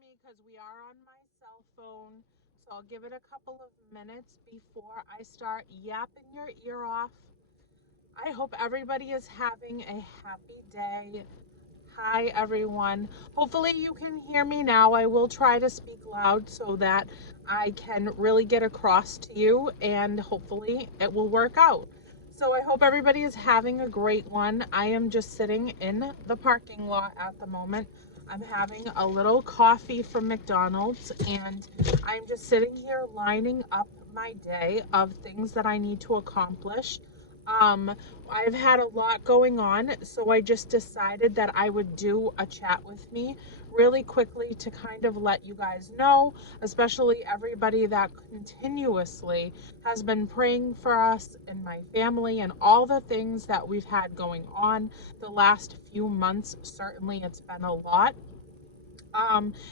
me because we are on my cell phone. So I'll give it a couple of minutes before I start yapping your ear off. I hope everybody is having a happy day. Hi, everyone. Hopefully, you can hear me now. I will try to speak loud so that I can really get across to you, and hopefully, it will work out. So, I hope everybody is having a great one. I am just sitting in the parking lot at the moment. I'm having a little coffee from McDonald's, and I'm just sitting here lining up my day of things that I need to accomplish. Um, I've had a lot going on, so I just decided that I would do a chat with me really quickly to kind of let you guys know, especially everybody that continuously has been praying for us and my family and all the things that we've had going on the last few months. Certainly, it's been a lot.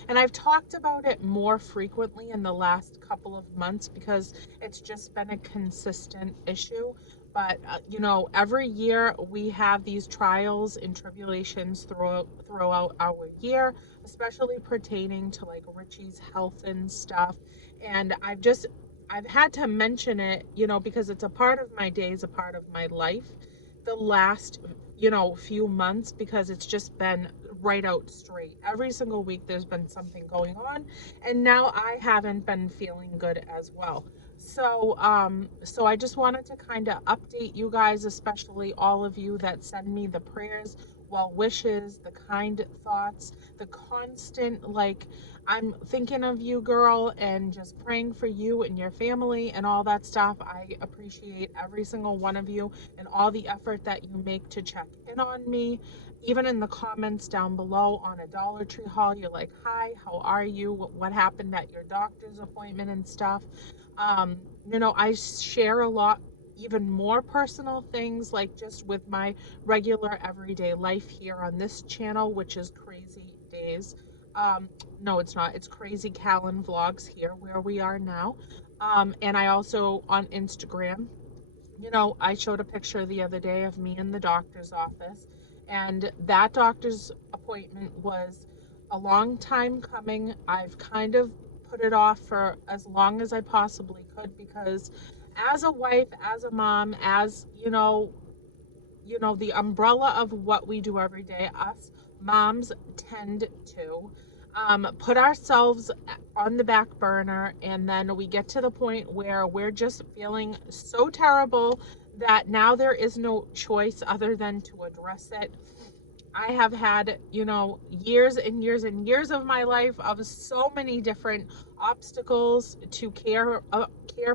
And I've talked about it more frequently in the last couple of months because it's just been a consistent issue. But every year we have these trials and tribulations throughout our year, especially pertaining to like Richie's health and stuff. And I've had to mention it, because it's a part of my days, a part of my life the last few months because it's just been right out straight. Every single week there's been something going on, and now I haven't been feeling good as well. So I just wanted to kind of update you guys, especially all of you that send me the prayers, well wishes, the kind thoughts, the constant like I'm thinking of you, girl, and just praying for you and your family and all that stuff. I appreciate every single one of you and all the effort that you make to check in on me. Even in the comments down below on a Dollar Tree haul, you're like, hi, how are you? What happened at your doctor's appointment and stuff. Um, I share a lot, even more personal things, like just with my regular everyday life here on this channel, which is Crazy Days. No, it's not. It's Crazy Callan Vlogs here, where we are now. And I also on Instagram. I showed a picture the other day of me in the doctor's office, and that doctor's appointment was a long time coming. I've kind of put it off for as long as I possibly could because as a wife, as a mom, as the umbrella of what we do every day, us moms tend to put ourselves on the back burner, and then we get to the point where we're just feeling so terrible that now there is no choice other than to address it. I have had, years and years and years of my life of so many different obstacles to care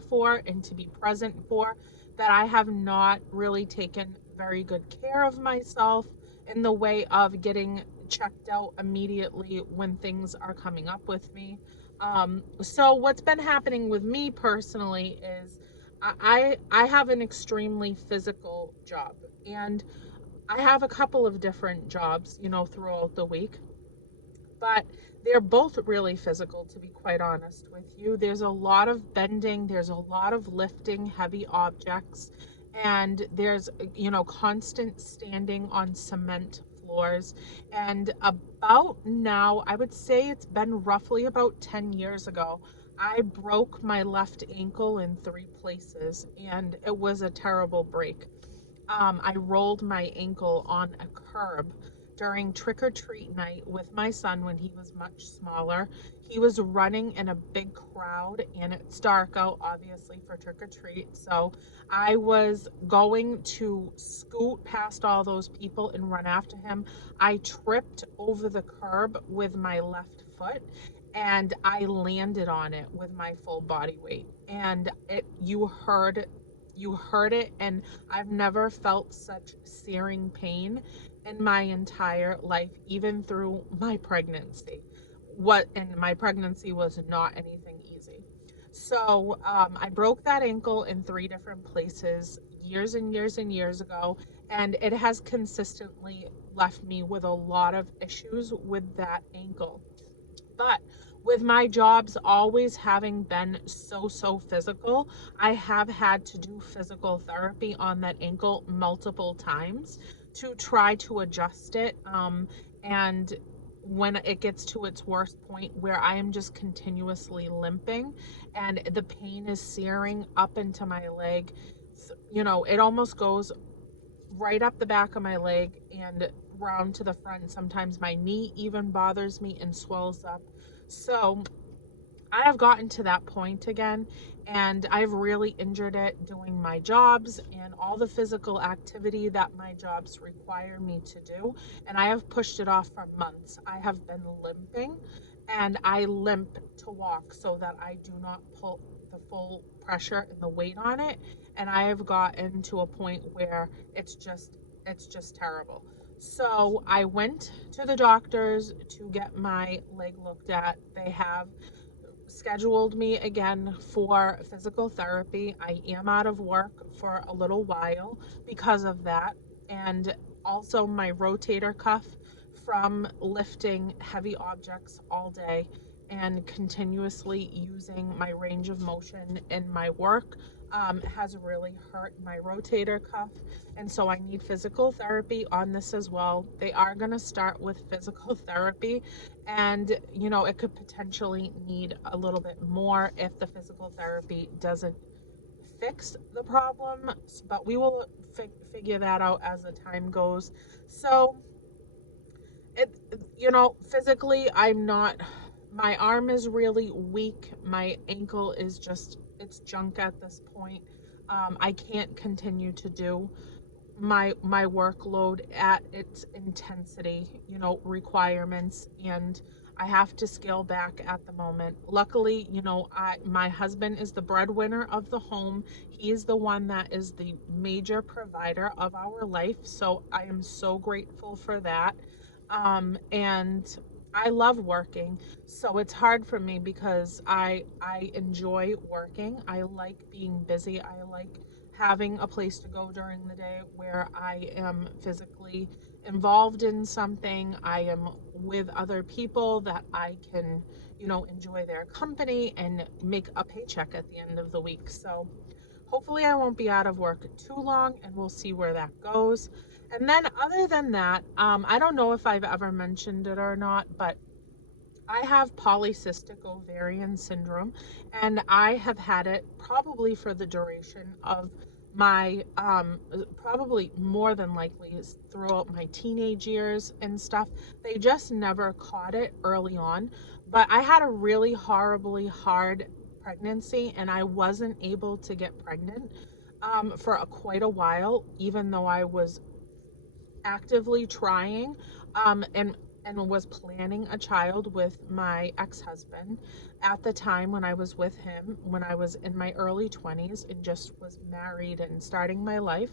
for and to be present for that I have not really taken very good care of myself in the way of getting checked out immediately when things are coming up with me. So what's been happening with me personally is I have an extremely physical job, and I have a couple of different jobs, throughout the week, but they're both really physical, to be quite honest with you. There's a lot of bending, there's a lot of lifting heavy objects, and there's, constant standing on cement floors. And about now, I would say it's been roughly about 10 years ago, I broke my left ankle in three places, and it was a terrible break. I rolled my ankle on a curb during trick or treat night with my son when he was much smaller. He was running in a big crowd, and it's dark out, obviously, for trick or treat. So I was going to scoot past all those people and run after him. I tripped over the curb with my left foot, and I landed on it with my full body weight. And you heard it, and I've never felt such searing pain in my entire life, even through my pregnancy. And my pregnancy was not anything easy. So I broke that ankle in three different places years and years and years ago, and it has consistently left me with a lot of issues with that ankle. But with my jobs always having been so physical, I have had to do physical therapy on that ankle multiple times to try to adjust it. And when it gets to its worst point where I am just continuously limping and the pain is searing up into my leg. You know, it almost goes right up the back of my leg and round to the front. Sometimes my knee even bothers me and swells up. So I have gotten to that point again, and I've really injured it doing my jobs and all the physical activity that my jobs require me to do. And I have pushed it off for months. I have been limping, and I limp to walk so that I do not pull the full pressure and the weight on it. And I have gotten to a point where it's just terrible. So I went to the doctors to get my leg looked at. They have scheduled me again for physical therapy. I am out of work for a little while because of that. And also my rotator cuff from lifting heavy objects all day and continuously using my range of motion in my work has really hurt my rotator cuff. And so I need physical therapy on this as well. They are going to start with physical therapy, and you know, it could potentially need a little bit more if the physical therapy doesn't fix the problem, but we will figure that out as the time goes. So it, you know, physically I'm not, my arm is really weak, my ankle is just, it's junk at this point. I can't continue to do my workload at its intensity, you know, requirements, and I have to scale back at the moment. Luckily, you know, my husband is the breadwinner of the home. He is the one that is the major provider of our life, so I am so grateful for that. And I love working, so it's hard for me because I enjoy working. I like being busy. I like having a place to go during the day where I am physically involved in something. I am with other people that I can, you know, enjoy their company and make a paycheck at the end of the week. So hopefully I won't be out of work too long, and we'll see where that goes. And then other than that, I don't know if I've ever mentioned it or not, but I have polycystic ovarian syndrome, and I have had it probably for the duration of my, probably more than likely throughout my teenage years and stuff. They just never caught it early on, but I had a really horribly hard pregnancy, and I wasn't able to get pregnant for quite a while, even though I was actively trying, and was planning a child with my ex-husband at the time when I was with him, when I was in my early 20s and just was married and starting my life.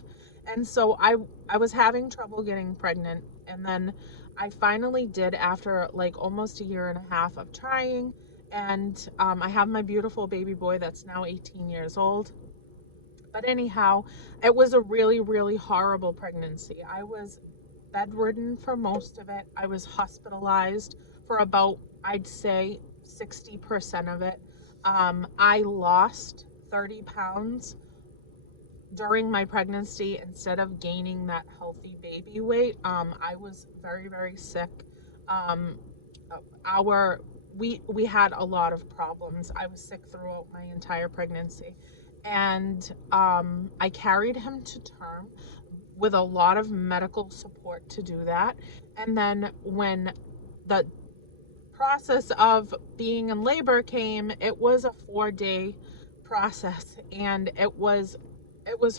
And so I was having trouble getting pregnant, and then I finally did after like almost a year and a half of trying. And I have my beautiful baby boy that's now 18 years old. But anyhow, it was a really, really horrible pregnancy. I was bedridden for most of it. I was hospitalized for about, I'd say, 60% of it. I lost 30 pounds during my pregnancy instead of gaining that healthy baby weight. I was very, very sick. Um, our we had a lot of problems. I was sick throughout my entire pregnancy, and I carried him to term with a lot of medical support to do that. And then when the process of being in labor came, it was a 4-day process, and it was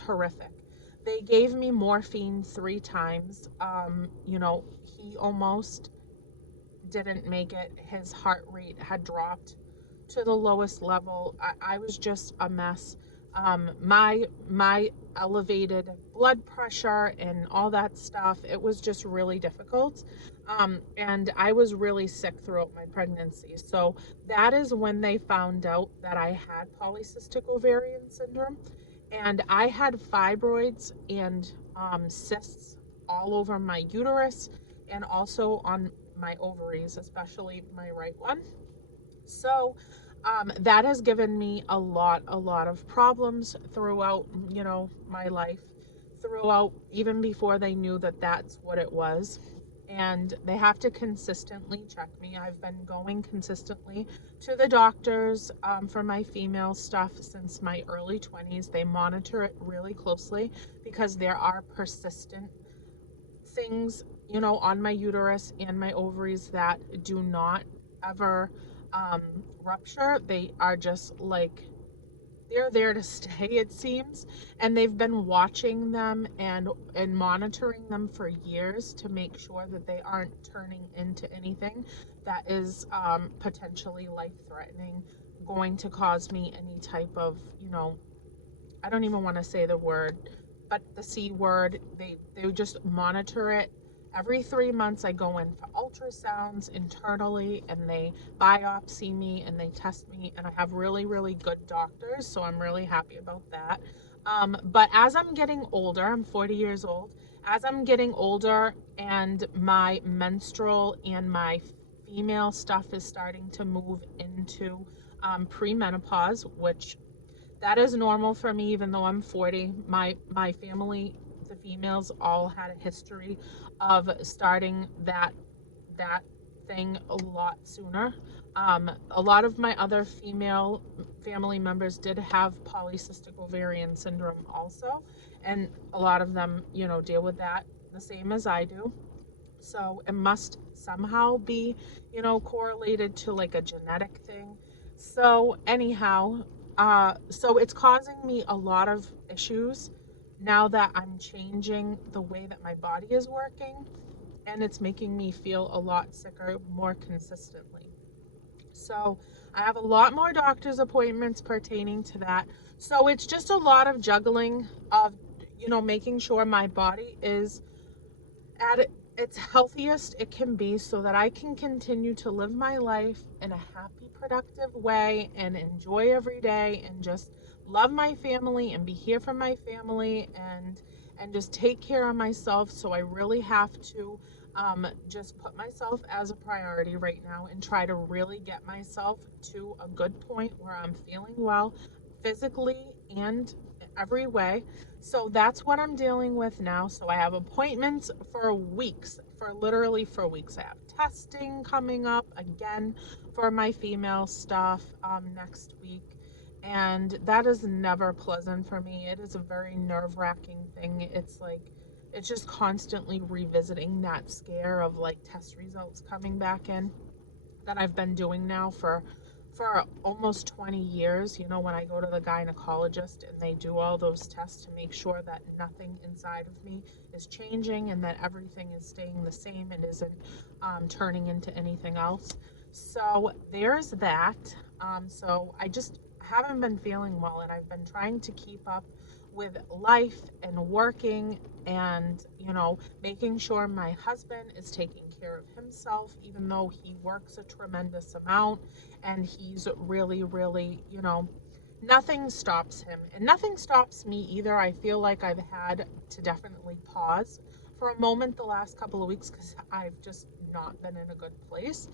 horrific. They gave me morphine 3 times. You know, he almost didn't make it. His heart rate had dropped to the lowest level. I was just a mess. My elevated blood pressure and all that stuff, it was just really difficult. And I was really sick throughout my pregnancy. So that is when they found out that I had polycystic ovarian syndrome. And I had fibroids and cysts all over my uterus and also on my ovaries, especially my right one. So that has given me a lot of problems throughout, you know, my life, throughout, even before they knew that that's what it was. and they have to consistently check me. I've been going consistently to the doctors for my female stuff since my early 20s. They monitor it really closely because there are persistent things, on my uterus and my ovaries that do not ever um, rupture. They are just like, they're there to stay, it seems, and they've been watching them and monitoring them for years to make sure that they aren't turning into anything that is potentially life threatening, going to cause me any type of, I don't even want to say the word, but the C word. They just monitor it. Every 3 months, I go in for ultrasounds internally, and they biopsy me and they test me. And I have really, really good doctors, so I'm really happy about that. But as I'm getting older, I'm 40 years old. As I'm getting older, and my menstrual and my female stuff is starting to move into premenopause, which that is normal for me, even though I'm 40. My family, the females, all had a history of starting that thing a lot sooner. A lot of my other female family members did have polycystic ovarian syndrome also, and a lot of them, deal with that the same as I do. So it must somehow be, correlated to like a genetic thing. So anyhow, so it's causing me a lot of issues now that I'm changing the way that my body is working, and it's making me feel a lot sicker more consistently. So I have a lot more doctor's appointments pertaining to that. So it's just a lot of juggling of, making sure my body is at its healthiest it can be so that I can continue to live my life in a happy, productive way and enjoy every day and just love my family and be here for my family and just take care of myself. So I really have to just put myself as a priority right now and try to really get myself to a good point where I'm feeling well physically and every way. So that's what I'm dealing with now. So I have appointments for weeks, for weeks. I have testing coming up again for my female stuff next week. And that is never pleasant for me. It is a very nerve-wracking thing. It's like, it's just constantly revisiting that scare of like test results coming back in that I've been doing now for almost 20 years. When I go to the gynecologist and they do all those tests to make sure that nothing inside of me is changing and that everything is staying the same and isn't turning into anything else. So there's that. So I just haven't been feeling well, and I've been trying to keep up with life and working and, making sure my husband is taking care of himself, even though he works a tremendous amount and he's really, really, nothing stops him and nothing stops me either. I feel like I've had to definitely pause for a moment the last couple of weeks because I've just not been in a good place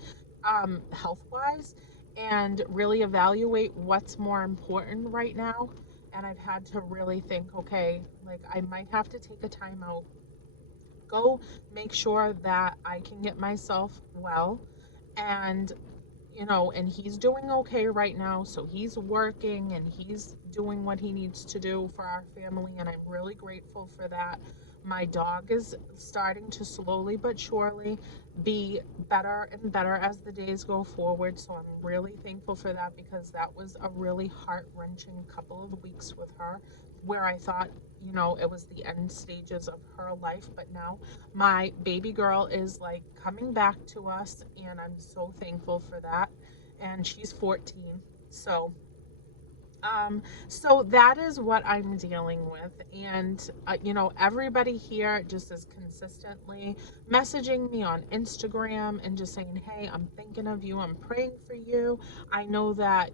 health-wise, and really evaluate what's more important right now. And I've had to really think, okay, like I might have to take a time out, go make sure that I can get myself well, and and he's doing okay right now, so he's working and he's doing what he needs to do for our family, and I'm really grateful for that. My dog is starting to slowly but surely be better and better as the days go forward, so I'm really thankful for that because that was a really heart-wrenching couple of weeks with her where I thought, it was the end stages of her life, but now my baby girl is like coming back to us, and I'm so thankful for that. And she's 14. So so that is what I'm dealing with. And everybody here just is consistently messaging me on Instagram and just saying, hey, I'm thinking of you, I'm praying for you. I know that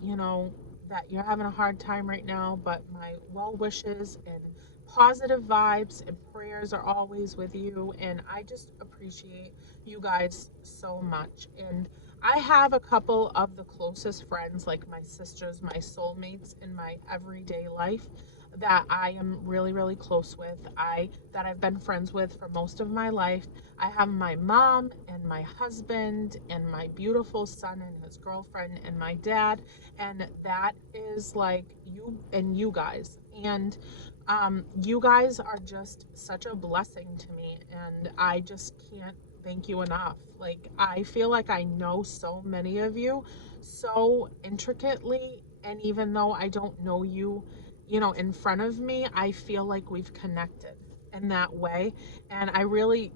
that you're having a hard time right now, but my well wishes and positive vibes and prayers are always with you, and I just appreciate you guys so much. And I have a couple of the closest friends, like my sisters, my soulmates in my everyday life, that I am really, really close with. That I've been friends with for most of my life. I have my mom and my husband and my beautiful son and his girlfriend and my dad, and that is like you and you guys. And you guys are just such a blessing to me, and I just can't thank you enough. Like, I feel like I know so many of you so intricately, and even though I don't know you, in front of me, I feel like we've connected in that way. And I really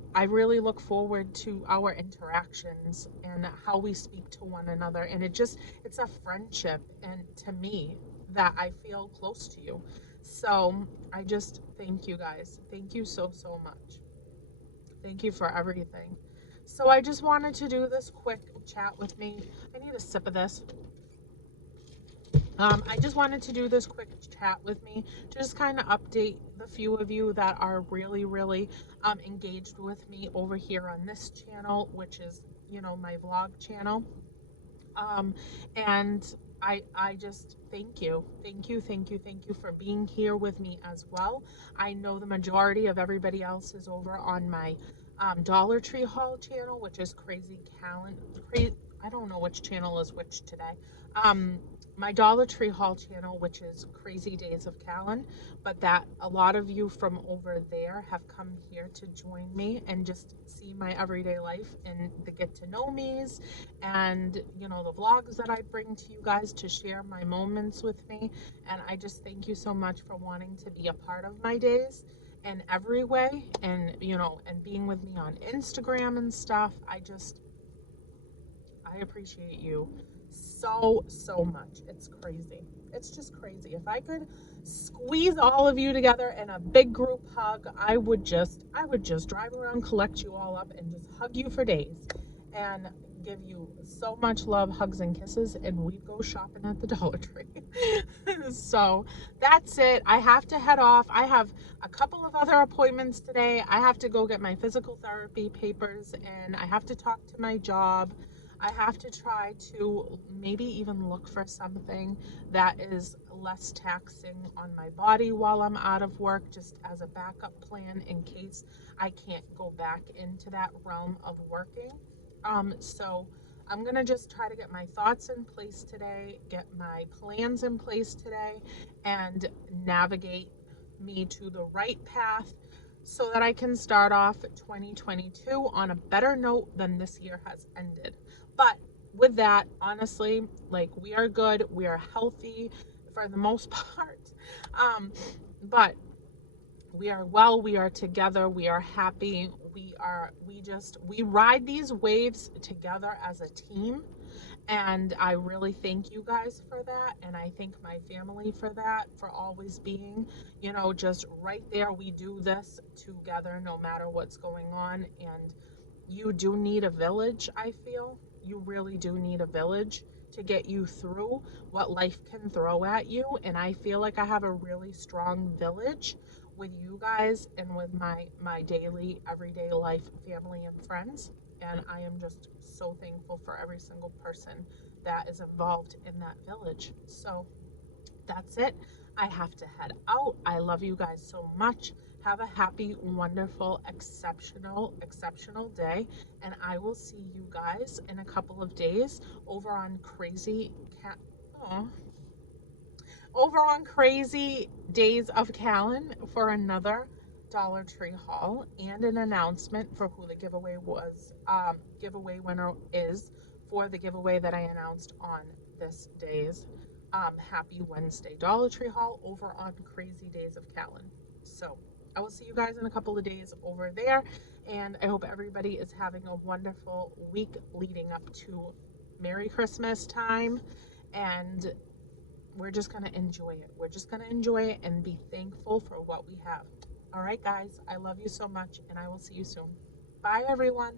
look forward to our interactions and how we speak to one another. And it's a friendship, and to me, that I feel close to you. So I just thank you guys. Thank you so, so much. Thank you for everything. So I just wanted to do this quick chat with me. I need a sip of this. I just wanted to do this quick chat with me to just kind of update the few of you that are really, really engaged with me over here on this channel, which is, my vlog channel. Um, and I just thank you. Thank you, thank you, thank you for being here with me as well. I know the majority of everybody else is over on my Dollar Tree Haul channel, which is Crazy Callan. I don't know which channel is which today. Um, my Dollar Tree Haul channel, which is Crazy Days of Callan, but that a lot of you from over there have come here to join me and just see my everyday life and the get to know me's and the vlogs that I bring to you guys to share my moments with me. And I just thank you so much for wanting to be a part of my days in every way, and and being with me on Instagram and stuff. I appreciate you so, so much. It's crazy. It's just crazy. If I could squeeze all of you together in a big group hug, I would just drive around, collect you all up, and just hug you for days and give you so much love, hugs, and kisses, and we'd go shopping at the Dollar Tree. So that's it. I have to head off. I have a couple of other appointments today. I have to go get my physical therapy papers, and I have to talk to my job. I have to try to maybe even look for something that is less taxing on my body while I'm out of work, just as a backup plan in case I can't go back into that realm of working. So I'm going to just try to get my thoughts in place today, get my plans in place today, and navigate me to the right path so that I can start off 2022 on a better note than this year has ended. But with that, honestly, like, we are good, we are healthy for the most part. But we are well, we are together, we are happy, we ride these waves together as a team. And I really thank you guys for that. And I thank my family for that, for always being, just right there. We do this together no matter what's going on. And you do need a village, I feel. You really do need a village to get you through what life can throw at you. And I feel like I have a really strong village with you guys and with my daily, everyday life, family, and friends. And I am just so thankful for every single person that is involved in that village. So that's it. I have to head out. I love you guys so much. Have a happy, wonderful, exceptional, exceptional day. And I will see you guys in a couple of days over on Crazy Days of Callan for another Dollar Tree haul and an announcement for who the giveaway winner is for the giveaway that I announced on this day's Happy Wednesday Dollar Tree haul over on Crazy Days of Callan. So I will see you guys in a couple of days over there, and I hope everybody is having a wonderful week leading up to Merry Christmas time, and we're just going to enjoy it. We're just going to enjoy it and be thankful for what we have. All right, guys, I love you so much, and I will see you soon. Bye, everyone.